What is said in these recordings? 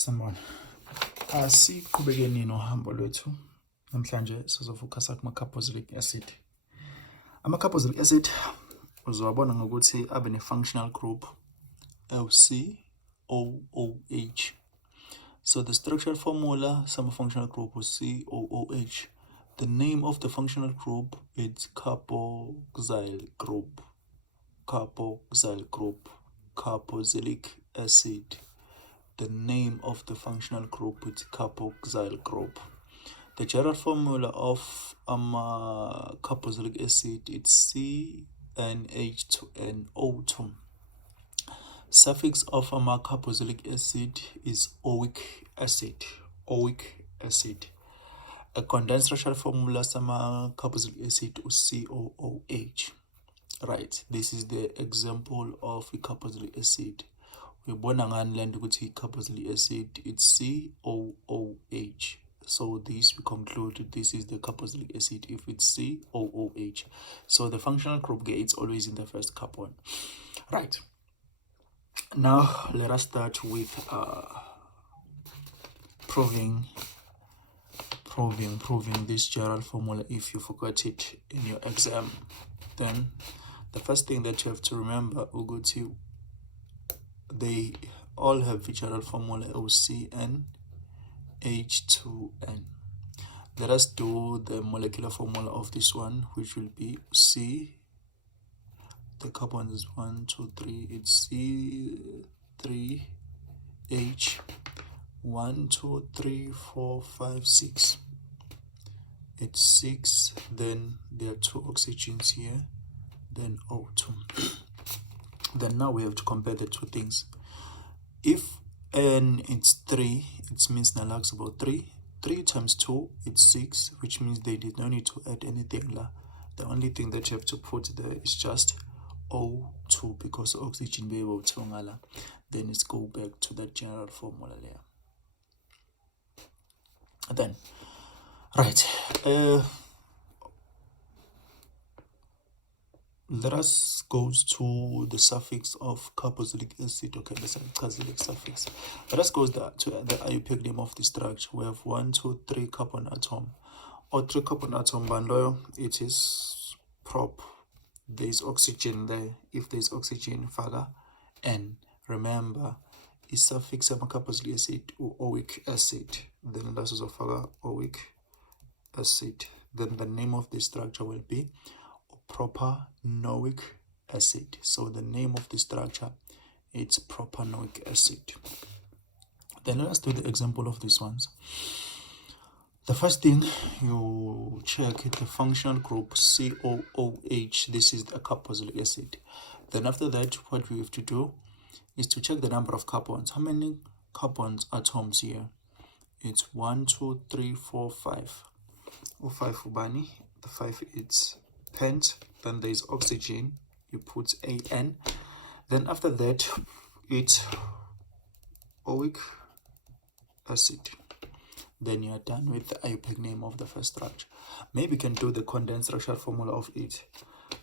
Someone. Asiqhubekeni nohambo lwethu. Namhlanje sizofocusa kuma-carboxylic acid. Ama-carboxylic acid uzowabona ngokuthi abe ne-functional group COOH. So the structural formula sama-functional group is COOH. The name of the functional group is carboxyl group. Carboxyl group. Carboxylic acid. The name of the functional group is carboxyl group. The general formula of carboxylic acid is CnH2nO2. Suffix of carboxylic acid is oic acid. Oic acid. A condensed structural formula sama carboxylic acid is COOH. Right, this is the example of a carboxylic acid. We bona ngani lento ukuthi carboxylic acid it's COOH. So this we conclude this is the carboxylic acid if it's COOH. So the functional group it's always in the first carbon. Right. Now let us start with proving this general formula if you forgot it in your exam. Then the first thing that you have to remember, Uguti, they all have the general formula of CnH2n. Let us do the molecular formula of this one, which will be C. The carbon is 1, 2, 3. It's C3H 1, 2, 3, 4, 5, 6. It's 6. Then there are 2 oxygens here. Then O2. Then now we have to compare the two things. If N it's 3, it means nalax about 3. 3 times 2 it's 6, which means they did not need to add anything. The only thing that you have to put there is just O2 because oxygen be able to ngala. Then let's go back to that general formula there. Then right, let us go to the suffix of carboxylic acid. Okay, that's a carboxylic suffix. Let us go to the IUPAC name of the structure. We have 1, 2, 3 carbon atom. Or 3 carbon atom bando, it is prop. There is oxygen there. If there is oxygen, faga N. Remember, is suffix of carboxylic acid or oic acid. Then that's also faga oic acid. Then the name of the structure will be propanoic acid. So the name of the structure it's propanoic acid. Then let us do the example of these ones. The first thing you check the functional group COOH. This is the carboxylic acid. Then after that, what we have to do is to check the number of carbons. How many carbons atoms here? It's 1, 2, 3, 4, 5. Or 5 ubani. The 5 is pent. Then there is oxygen. You put AN. Then after that, it's oic acid. Then you are done with the IUPAC name of the first structure. Maybe you can do the condensed structural formula of it.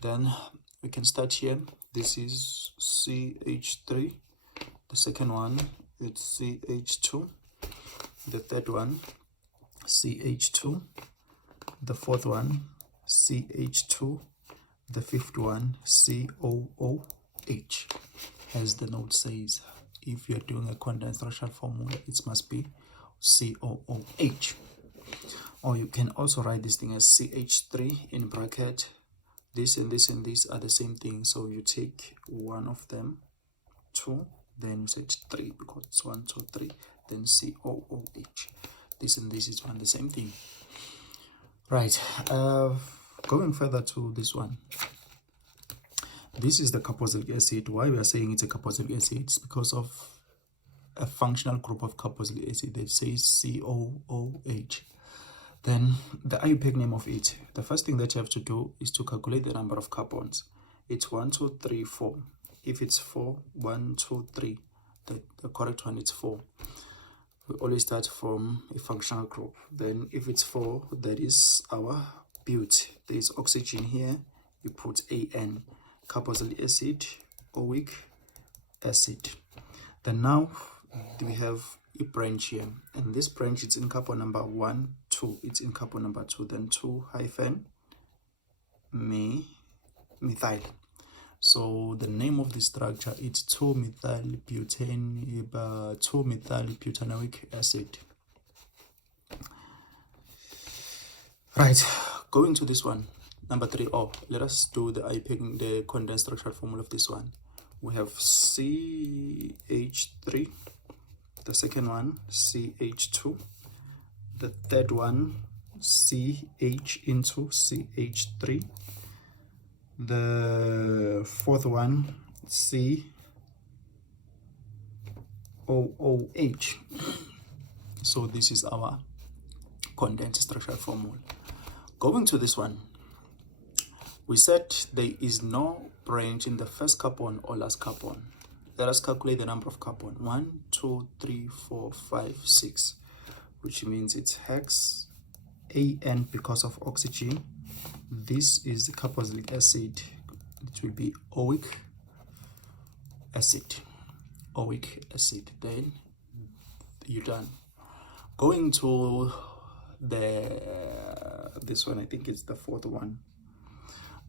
Then we can start here. This is CH3. The second one it's CH2. The third one CH2. The fourth one CH2. The fifth one COOH. As the note says, if you are doing a condensed structural formula, it must be COOH. Or you can also write this thing as CH3 in bracket. This and this and this are the same thing. So you take one of them, 2, then you say 3 because it's 1, 2, 3, then COOH. This and this is one the same thing. Right. Going further to this one. This is the carboxylic acid. Why we are saying it's a carboxylic acid? It's because of a functional group of carboxylic acid that says COOH. Then the IUPAC name of it. The first thing that you have to do is to calculate the number of carbons. It's 1, 2, 3, 4. If it's 4, 1, 2, 3. The correct one is 4. We always start from a functional group. Then if it's 4, that is our bute. There is oxygen here. You put AN. Carboxylic acid, oic acid. Then now we have a branch here, and this branch, it's in couple number 1, 2. It's in couple number 2, then 2 hyphen methyl. So the name of the structure is 2-methyl-butanoic acid. Right, going to this one, number 3. Let us do the condensed structural formula of this one. We have CH3, the second one CH2, the third one CH into CH3, the fourth one COOH. So this is our condensed structural formula. Going to this one, we said there is no branch in the first carbon or last carbon. Let us calculate the number of carbon. 1, 2, 3, 4, 5, 6, which means it's hex AN because of oxygen. This is the carboxylic acid. It will be oic acid. Oic acid. Then you're done. Going to this one, I think it's the fourth one.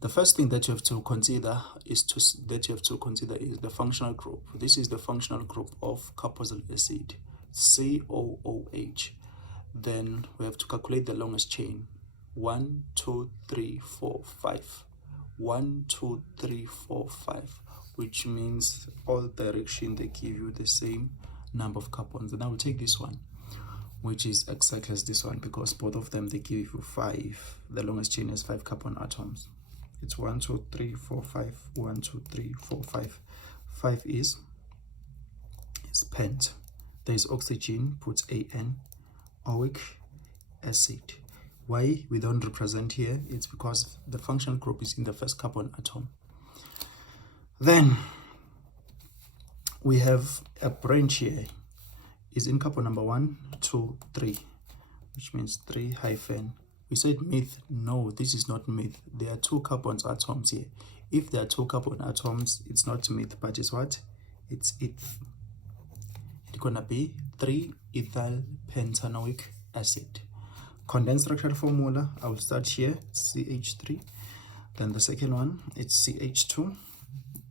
The first thing that you have to consider is the functional group. This is the functional group of carboxylic acid, COOH. Then we have to calculate the longest chain. 1, 2, 3, 4, 5. 1, 2, 3, 4, 5, which means all direction they give you the same number of carbons. And I will take this one, which is exactly as this one, because both of them they give you 5. The longest chain has 5 carbon atoms. It's 1, 2, 3, 4, 5. 1, 2, 3, 4, 5. 5 is pent. There is oxygen, puts AN, oic acid. Why we don't represent here? It's because the functional group is in the first carbon atom. Then we have a branch here. Is in carbon number 1, 2, 3, which means 3 hyphen. We said meth. No, this is not meth. There are 2 carbon atoms here. If there are 2 carbon atoms, it's not meth, but it's what? It's eth. It's gonna be 3-ethyl pentanoic acid. Condensed structural formula, I will start here, CH3. Then the second one, it's CH2.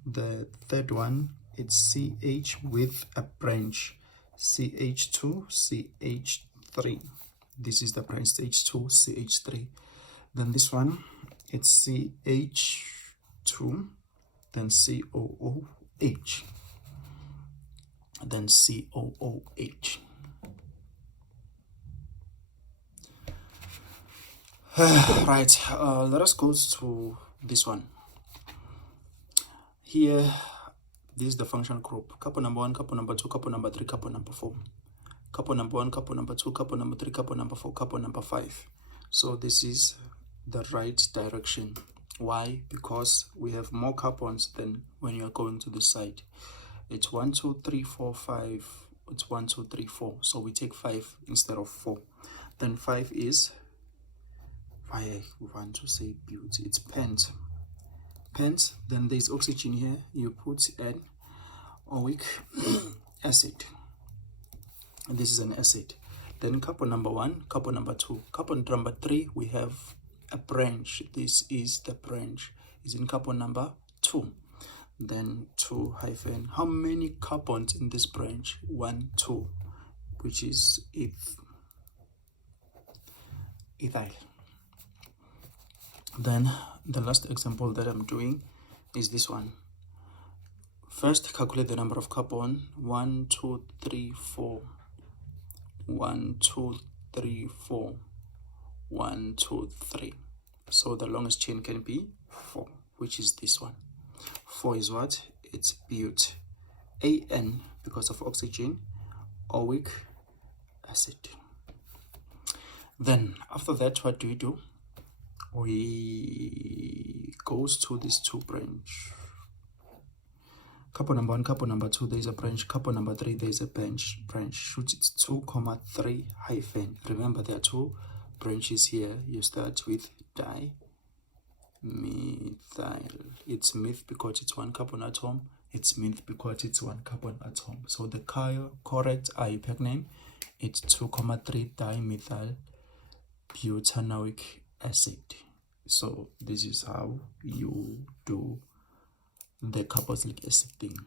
The third one, it's CH with a branch, CH2, CH3. This is the branch, CH2, CH3. Then this one, it's CH2, then COOH, then COOH. Right, let us go to this one. Here, this is the functional group. Couple number 1, couple number 2, couple number 3, couple number 4. Couple number 1, couple number 2, couple number 3, couple number 4, couple number 5. So this is the right direction. Why? Because we have more carbons than when you are going to this side. It's 1, 2, 3, 4, 5. It's 1, 2, 3, 4. So we take 5 instead of 4. Then 5 is, I want to say beauty, it's pent. Then there's oxygen here, you put an oic acid. This is an acid. Then carbon number 1, carbon number 2, carbon number 3, we have a branch. This is the branch. It's in carbon number 2. Then 2 hyphen. How many carbons in this branch? 1, 2, which is ethyl. Then the last example that I'm doing is this one. First, calculate the number of carbon. 1, 2, 3, 4. 1, 2, 3, 4. 1, 2, 3. So the longest chain can be 4, which is this one. 4 is what? It's bute. AN because of oxygen, oic acid. Then after that, what do? We goes to these 2 branch. Couple number 1, couple number 2, there is a branch. Couple number 3, there is a branch. Shoot, it's 2, 3 hyphen. Remember, there are 2 branches here. You start with dimethyl. It's meth because it's 1 carbon atom. It's methyl because it's one carbon atom. So the correct IUPAC name it's 2,3 dimethyl butanoic acid. So this is how you do the carboxylic acid thing.